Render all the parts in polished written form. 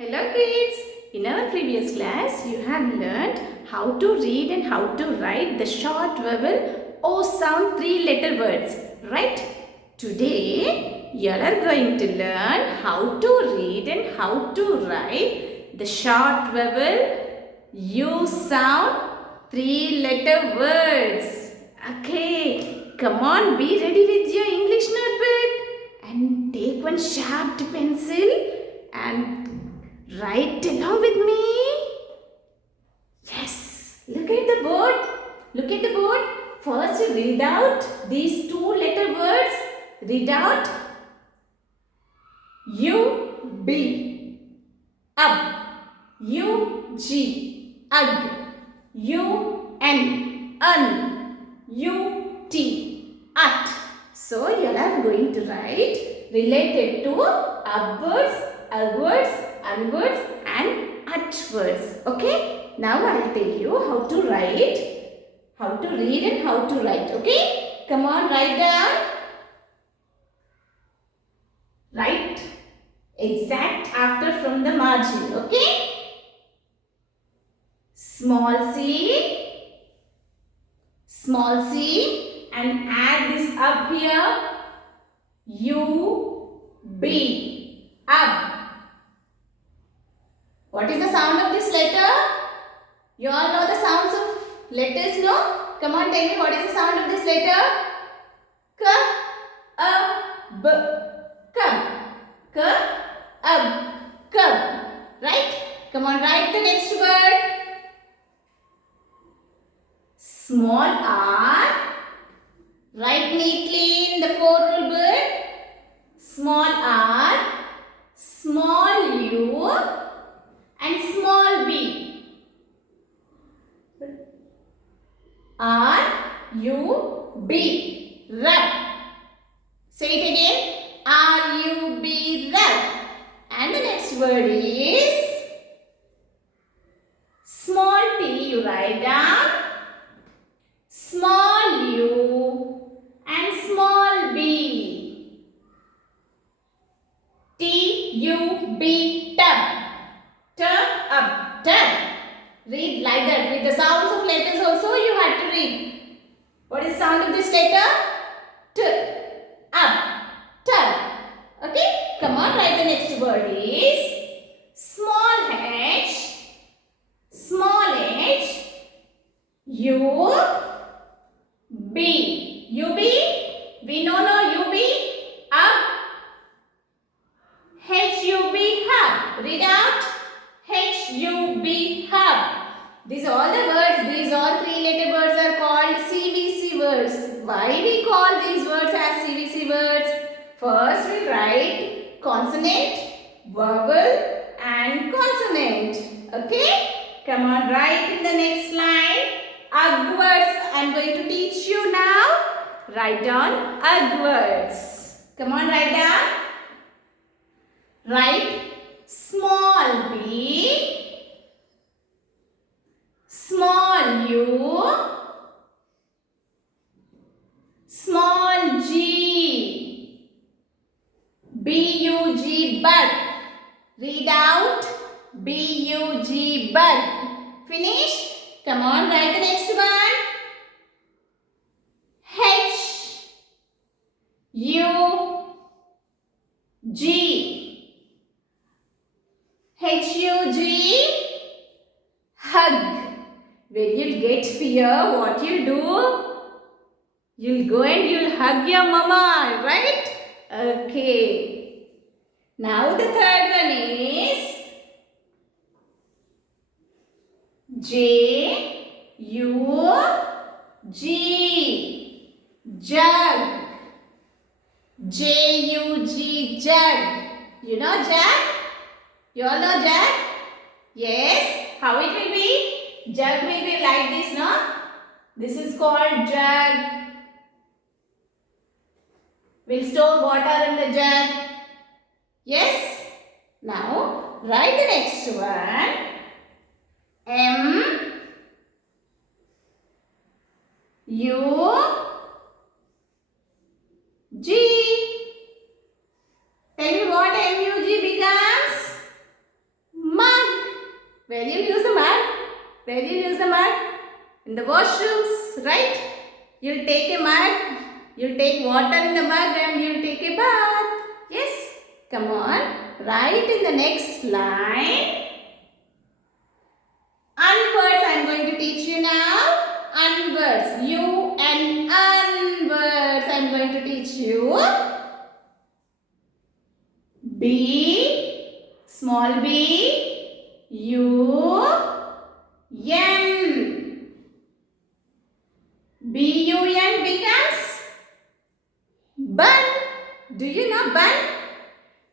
Hello kids! In our previous class, you have learned how to read and how to write the short vowel O sound 3-letter words, right? Today, you are going to learn how to read and how to write the short vowel U sound 3-letter words. Okay, come on, be ready with your English notebook and take one sharp pencil and write along with me. Yes. Look at the board. Look at the board. First read out these 2-letter words. Read out U-B. Ub. U-G. Ug. U-N. Un. U-T. Ut. So you are going to write related to upwards, outwards, onwards and outwards. Okay? Now I will tell you how to write, how to read and how to write. Okay? Come on, write down. Write exact after from the margin. Okay? Small c and add this up here. U-B. Up. What is the sound of this letter? You all know the sounds of letters, no? Come on, tell me what is the sound of this letter? K, A, B. Cub. K, A, cub. Right? Come on, write the next word. Small r. Write neatly in the 4-rule book. Small r, small u and small b. R, U, B. Rub. Say it again. R, U, B, rub. And the next word is small t. You write down. Small u and small b. T, U, B, tub. Up, tub. Read like that. With the sounds of letters also you have to read. What is the sound of this letter? T. Up. Tub. Okay? Come on, write the next word is small h. Small h. U. B. U, B. We know U, B. Up. H, U, B. Hub. Read out. H-U-B, hub. These all the words, these all 3-letter words are called CVC words. Why we call these words as CVC words? First we write consonant, vowel and consonant. Okay? Come on, write in the next line. Ug words I am going to teach you now. Write down ug words. Come on, write down. Write small b, small u, small g, B-U-G, bug. Read out B-U-G, bug. Finish? Come on, write the next one. H-U-G. H-U-G, hug. When you get fear, what you'll do? You'll go and you'll hug your mama, right? Okay. Now the third one is J-U-G, jug. J-U-G, jug. You know jug? You all know jug? Yes. How it will be? Jug will be like this, no? This is called jug. We'll store water in the jug. Yes? Now, write the next one. M U G. Tell me what M U G becomes? Where you'll use the mug? Where you'll use the mug? In the washrooms, right? You'll take a mug, you'll take water in the mug and you'll take a bath. Yes? Come on, write in the next line. Unwords I am going to teach you now. Unwords. Unwords I am going to teach you. B, small b, U, N. B-U-N becomes bun. Do you know bun?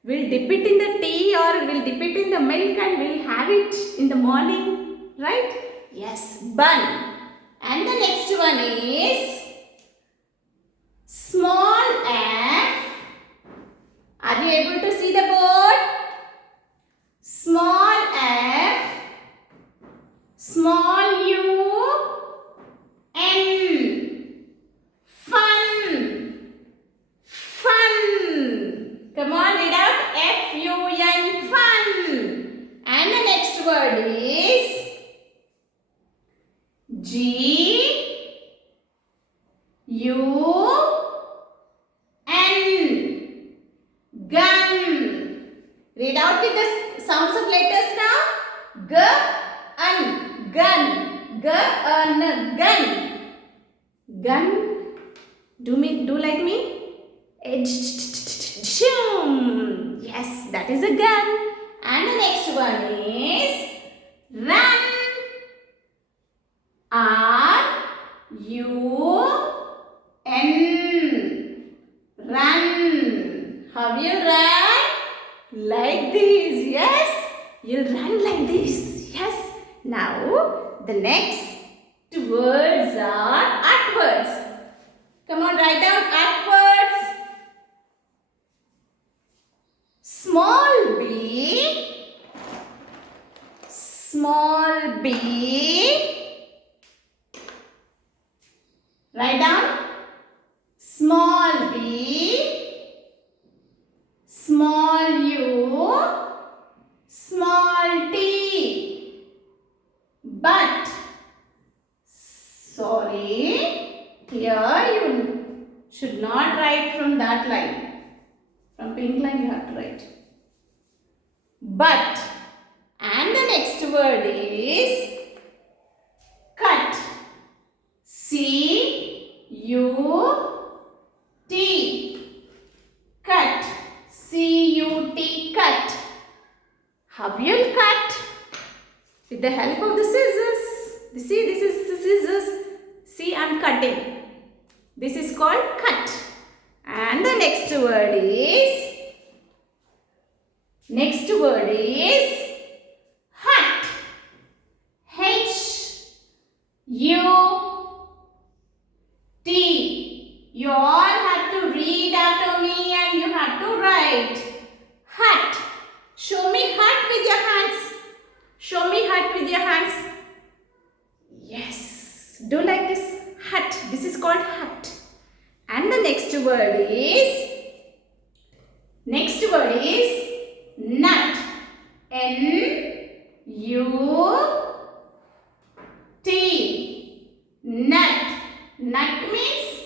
We'll dip it in the tea or we'll dip it in the milk and we'll have it in the morning. Right? Yes, bun. And the next one is small f. Are you able to see the board? Small f, small u, n. Fun. Fun. Come on, read out F-U-N, fun. And the next word is G, U, N. Gun. Read out with the sounds of letters now. G, N. Gun. G, N. Gun. Gun. Do like me? Yes, that is a gun. And the next one is run. R-U-N. Run. How you run? Like this, yes? You'll run like this, yes? Now, the next two words are upwards. Come on, write down upwards. Small b, small b. Write down small b, small u, small t. But, sorry, here you should not write from that line. From pink line you have to write. But, and the next word is cut. C-U-T. Cut. C-U-T. Cut. How you'll cut? With the help of the scissors. See, this is the scissors. See, I'm cutting. This is called cut. And the next word is hut. H-U-T. You all have to read after me and you have to write. Hut. Show me hut with your hands. Show me hut with your hands. Yes. Do like this. Hut. This is called hut. And the next word is nut. N-U-T. Nut. Nut means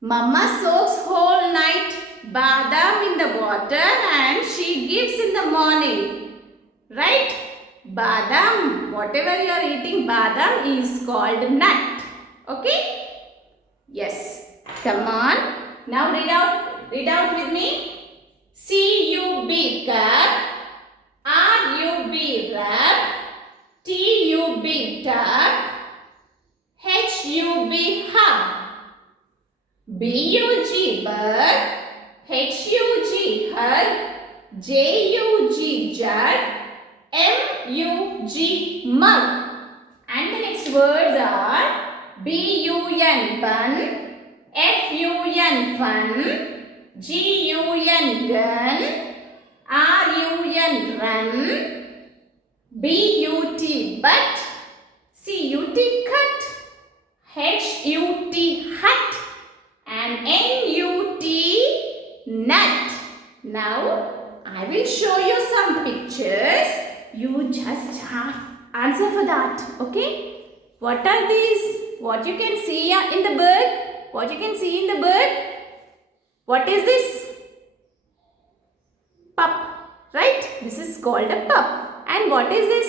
Mama soaks whole night badam in the water and she gives in the morning. Right? Badam. Whatever you are eating, badam is called nut. Okay? Yes. Come on. Now read out with me. C-U-B cup, R-U-B rub, T-U-B tub, H-U-B hub, B-U-G bug, H-U-G hug, J-U-G jug, M-U-G mug. And the next words are B-U-N bun, F-U-N fun, G-U-N gun, R-U-N run, B-U-T but, C-U-T cut, H-U-T hut, and N-U-T nut. Now, I will show you some pictures. You just have answer for that. Okay? What are these? What you can see in the bird? What you can see in the bird? What is this? Pup. Right? This is called a pup. And what is this?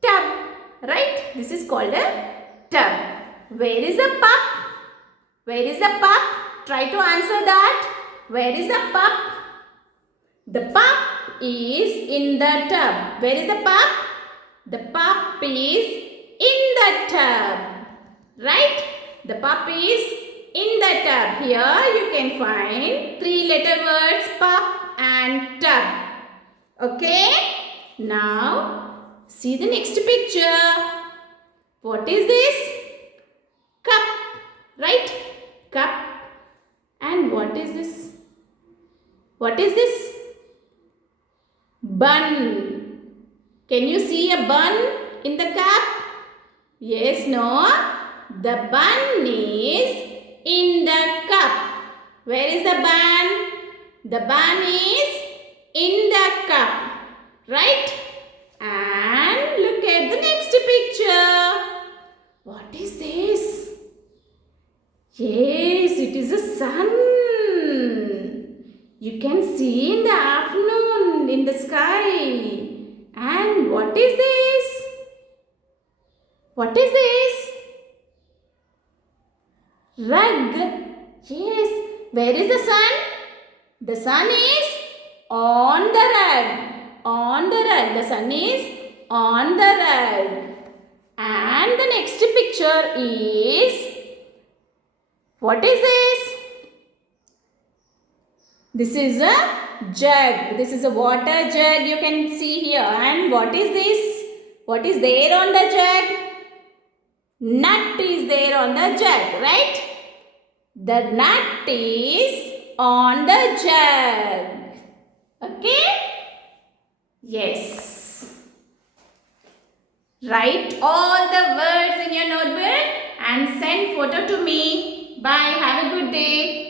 Tub. Right? This is called a tub. Where is the pup? Where is the pup? Try to answer that. Where is the pup? The pup is in the tub. Where is the pup? The pup is in the tub. Right? The pup is in the tub. Here you can find 3-letter words pup and tub. Okay? Now see the next picture. What is this? Cup. Right? Cup. And what is this? What is this? Bun. Can you see a bun in the cup? Yes, no? The bun is in the cup. Where is the bun? The bun is in the cup. Right? And look at the next picture. What is this? Yes, it is a sun. You can see in the afternoon in the sky. And what is this? What is this? Rug. Yes. Where is the sun? The sun is on the rug. On the rug. The sun is on the rug. And the next picture is, what is this? This is a jug. This is a water jug you can see here. And what is this? What is there on the jug? Nut is there on the jug, right? The nut is on the jug. Okay? Yes. Write all the words in your notebook and send photo to me. Bye. Have a good day.